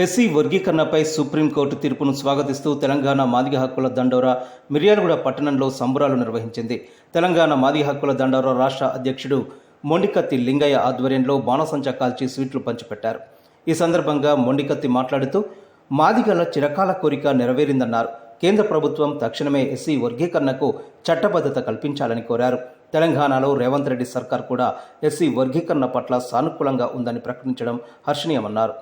SC వర్గీకరణపై supreme court తీర్పును స్వాగతిస్తూ తెలంగాణ మాదిగ హక్కుల దండోరా మిర్యాలగూడ పట్టణంలో సంబరాలు నిర్వహించింది. తెలంగాణ మాదిగ హక్కుల దండోరా రాష్ట్ర అధ్యక్షుడు మొండికత్తి లింగయ్య ఆధ్వర్యంలో బాణసంచా కాల్చి స్వీట్లు పంచిపెట్టారు. ఈ సందర్భంగా మొండికత్తి మాట్లాడుతూ మాదిగల చిరకాల కోరిక నెరవేరిందన్నారు. కేంద్ర ప్రభుత్వం తక్షణమే ఎస్సీ వర్గీకరణకు చట్టబద్ధత కల్పించాలని కోరారు. తెలంగాణలో రేవంత్ రెడ్డి సర్కార్ కూడా ఎస్సీ వర్గీకరణ పట్ల సానుకూలంగా ఉందని ప్రకటించడం హర్షణీయమన్నారు.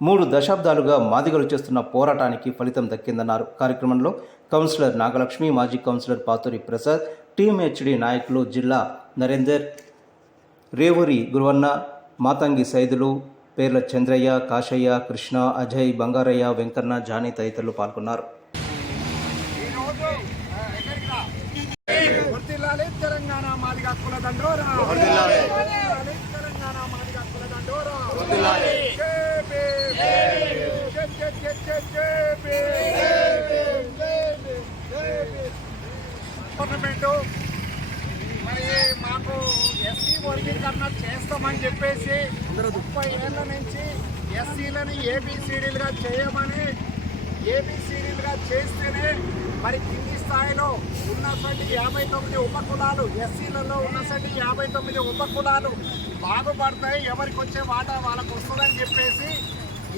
3 దశాబ్దాలుగా మాదిగలు చేస్తున్న పోరాటానికి ఫలితం దక్కిందన్నారు. కార్యక్రమంలో కౌన్సిలర్ నాగలక్ష్మి, మాజీ కౌన్సిలర్ పాతూరి ప్రసాద్, టీఎంహెచ్డి నాయకులు జిల్లా నరేందర్, రేవూరి గురువన్న, మాతంగి సైదులు, పేర్ల చంద్రయ్య, కాశయ్య, కృష్ణ, అజయ్, బంగారయ్య, వెంకన్న, జానీ తదితరులు పాల్గొన్నారు. తెలంగాణ మాదిగ హక్కుల దండోరా, తెలంగాణ మాదిగ హక్కుల దండోరా, గవర్నమెంట్ మరి మాకు ఎస్సీ వర్గీకరణ చేస్తామని చెప్పేసి 30 ఏళ్ల నుంచి ఎస్సీలని ఏబిసిడీలుగా చేయమని, ఏబిసిడీలుగా చేస్తేనే మరి కింది స్థాయిలో ఉన్నటువంటి 59 ఉపకులాలు, ఎస్సీలలో ఉన్నటువంటి 59 ఉపకులాలు బాగుపడతాయి, ఎవరికి వచ్చే వాటా వాళ్ళకు వస్తుందని చెప్పేసి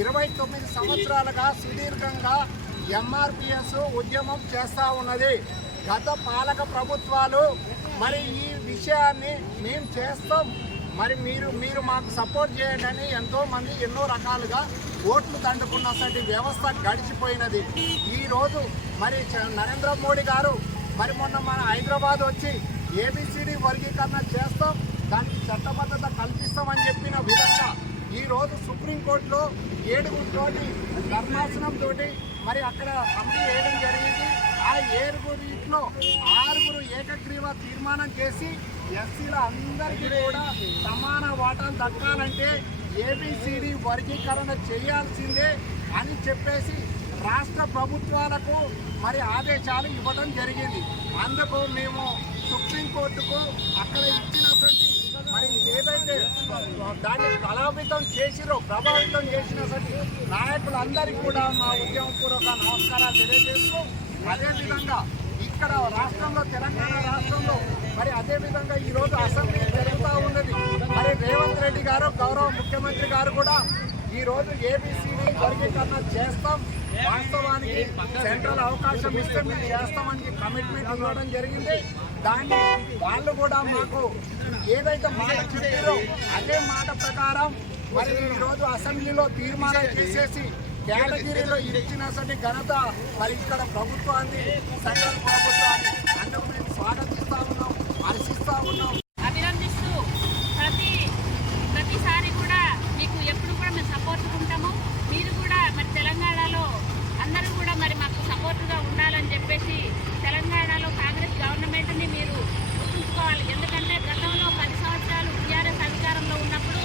29 సంవత్సరాలుగా సుదీర్ఘంగా ఎంఆర్పిఎస్ ఉద్యమం చేస్తూ ఉన్నది. గత పాలక ప్రభుత్వాలు మరి ఈ విషయాన్ని మేము చేస్తాం, మరి మీరు మాకు సపోర్ట్ చేయండి అని ఎంతోమంది ఎన్నో రకాలుగా ఓట్లు దండుకున్నటువంటి వ్యవస్థ గడిచిపోయినది. ఈరోజు మరి నరేంద్ర మోడీ గారు మరి మొన్న మన హైదరాబాద్ వచ్చి ఏబిసిడి వర్గీకరణ చేస్తాం, దానికి చట్టబద్ధత కల్పిస్తామని చెప్పిన విధంగా ఈరోజు సుప్రీంకోర్టులో 7 ధర్మాసనంతో మరి అక్కడ కమిటీ వేయడం జరిగింది. ఆ 7 6 ఏకగ్రీవ తీర్మానం చేసి ఎస్సీల అందరికీ కూడా సమాన వాటాలు దక్కాలంటే ఏబిసిడి వర్గీకరణ చేయాల్సిందే అని చెప్పేసి రాష్ట్ర ప్రభుత్వాలకు మరి ఆదేశాలు ఇవ్వడం జరిగింది. అందుకు మేము సుప్రీంకోర్టుకు అక్కడ ఇచ్చినటువంటి మరి ఏదైతే దాన్ని ప్రభావితం చేసినటువంటి నాయకులందరికీ కూడా మా ఉద్యమపూర్వక నమస్కారాలు తెలియజేస్తూ, అదేవిధంగా ఇక్కడ రాష్ట్రంలో, తెలంగాణ రాష్ట్రంలో మరి అదేవిధంగా ఈరోజు అసెంబ్లీ జరుగుతూ ఉన్నది. మరి రేవంత్ రెడ్డి గారు, గౌరవ ముఖ్యమంత్రి గారు కూడా ఈరోజు ఏబిసిడి వర్గీకరణ చేస్తాం, వాస్తవానికి సెంట్రల్ అవకాశం ఇస్తే మేము చేస్తామని కమిట్మెంట్ ఇవ్వడం జరిగింది. దాన్ని వాళ్ళు కూడా మాకు ఏదైతే మాట చెప్పారో అదే మాట ప్రకారం మరి ఈరోజు అసెంబ్లీలో తీర్మానం చేసేసి కేటగిరీలో ఇచ్చినటువంటి ఘనత మరి ఇక్కడ ప్రభుత్వాన్ని, సెంట్రల్ ప్రభుత్వాన్ని అందుకు మేము స్వాగతిస్తా ఉన్నాం, హర్షిస్తా ఉన్నాం. అభినందిస్తూ ప్రతిసారి కూడా మీకు ఎప్పుడు కూడా మేము సపోర్ట్ ఉంటాము. మీరు కూడా మరి తెలంగాణలో అందరూ కూడా మరి మాకు సపోర్టుగా ఉండాలని చెప్పేసి తెలంగాణలో కాంగ్రెస్ గవర్నమెంట్ని మీరు గుర్తుంచుకోవాలి. ఎందుకంటే గతంలో 10 సంవత్సరాలు టీఆర్ఎస్ అధికారంలో ఉన్నప్పుడు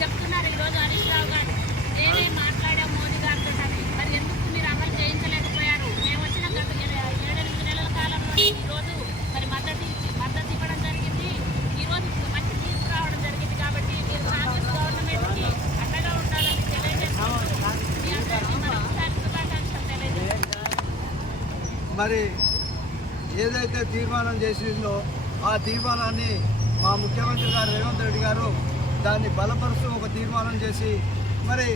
చెప్తున్నారు, ఈరోజు హరీష్ రావు గారు నేనే మాట్లాడాం మోదీ గారితో అని. మరి ఎందుకు మీరు అమలు చేయించలేకపోయారు? మేము వచ్చిన గత 7-8 నెలల కాలంలో ఈరోజు మరి మద్దతు ఇవ్వడం జరిగింది. ఈరోజు మంచి తీర్పు రావడం జరిగింది. కాబట్టి మీరు కాంగ్రెస్ గవర్నమెంట్కి అండగా ఉండాలని తెలియజేస్తున్నారు. మీ అందరికీ మరొకసారి శుభాకాంక్షలు తెలియజేస్తున్నారు. మరి ఏదైతే తీర్మానం చేసిందో ఆ తీర్మానాన్ని మా ముఖ్యమంత్రి గారు రేవంత్ రెడ్డి గారు దాన్ని బలపరుస్తూ ఒక తీర్మానం చేసి మరి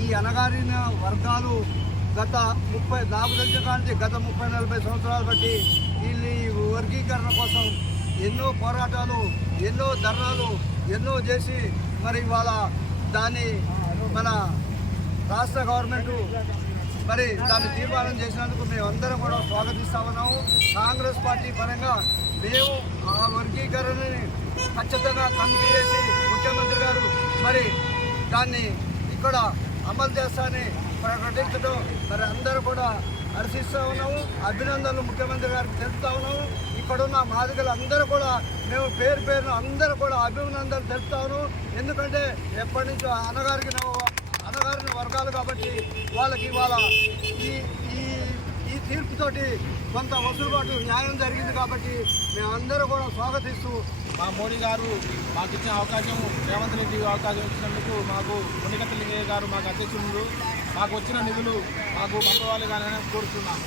ఈ అణగారిన వర్గాలు గత 30-40 సంవత్సరాలు బట్టి వీళ్ళు వర్గీకరణ కోసం ఎన్నో పోరాటాలు, ఎన్నో ధర్నాలు ఎన్నో చేసి మరి ఇవాళ దాన్ని మన రాష్ట్ర గవర్నమెంట్ మరి దాన్ని తీర్మానం చేసినందుకు మేమందరం కూడా స్వాగతిస్తా ఉన్నాము. కాంగ్రెస్ పార్టీ పరంగా మేము ఆ వర్గీకరణని ఖచ్చితంగా కమిటీ చేసి ముఖ్యమంత్రి గారు మరి దాన్ని ఇక్కడ అమలు చేస్తానని ప్రకటించడం మరి అందరూ కూడా హర్షిస్తూ ఉన్నాము. అభినందనలు ముఖ్యమంత్రి గారికి తెలుపుతా ఉన్నాము. ఇక్కడున్న మాదిగలు అందరూ కూడా మేము పేరున అందరూ కూడా అభినందనలు తెలుపుతాము. ఎందుకంటే ఎప్పటి నుంచో అనగారిన వర్గాలు కాబట్టి వాళ్ళకి ఇవాళ ఈ తీర్పుతోటి కొంత వసూలుబాటు న్యాయం జరిగింది కాబట్టి మేమందరూ కూడా స్వాగతిస్తూ మా మోడీ గారు మాకు ఇచ్చిన అవకాశం, రేవంత్ రెడ్డి అవకాశం ఇచ్చినందుకు మాకు మొండికత్తి లింగయ్య గారు మాకు అధ్యక్షుడు, మాకు వచ్చిన నిధులు మాకు పంపవాలి కానీ కోరుతున్నాం.